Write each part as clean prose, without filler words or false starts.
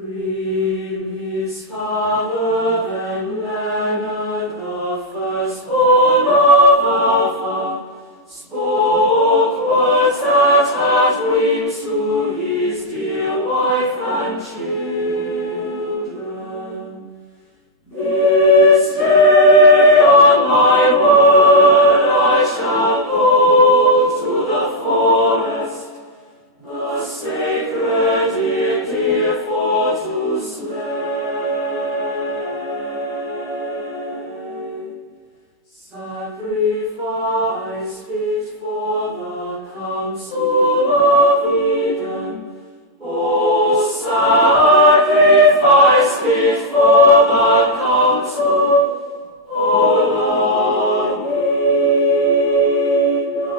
Green his father, then Leonard, the firstborn of our flock, spoke words that had wings to his dear wife and children. This day, on my word, I shall go to the forest, the sacred deer for to slay. Sacrifice fit for the council of Eden. Oh, sacrifice fit for the council, oh Lord, we know.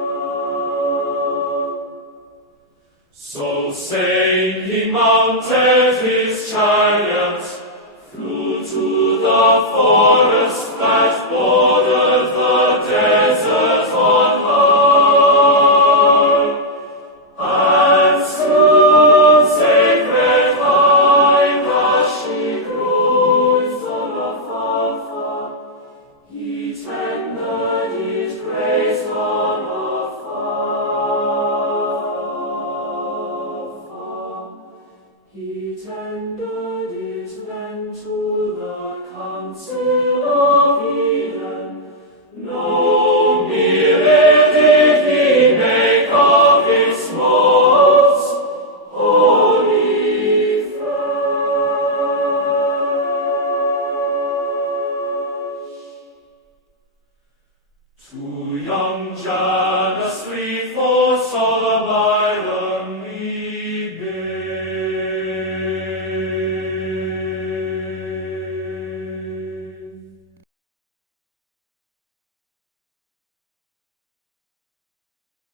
So saying, he mounted his chariot